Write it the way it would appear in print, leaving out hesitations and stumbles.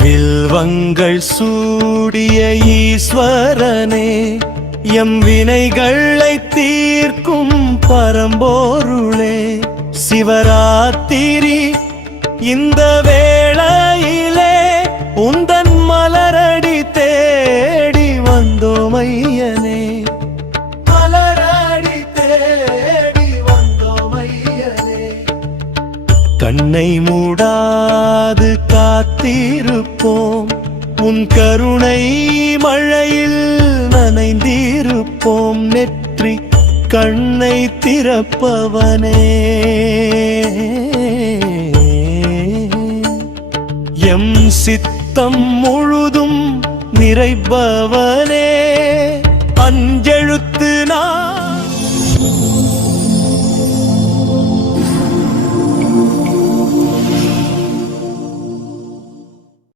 வில்வங்கள் சூடிய ஈஸ்வரனே, எம் வினைகளை தீர்க்கும் பரம்போருளே, சிவராத்திரி இந்த வேளையிலே உந்தன் மலரடி தேடி வந்தோம் ஐயனே, மலரடி தேடி வந்தோம் ஐயனே. கண்ணை மூடாது காத்திருப்போம், உன் கருணை மழையில் நனைந்திருப்போம், நெற்றி கண்ணை திறப்பவனே, எம் சித்தம் முழுதும் நிறைப்பவனே, அஞ்செழுத்து நான்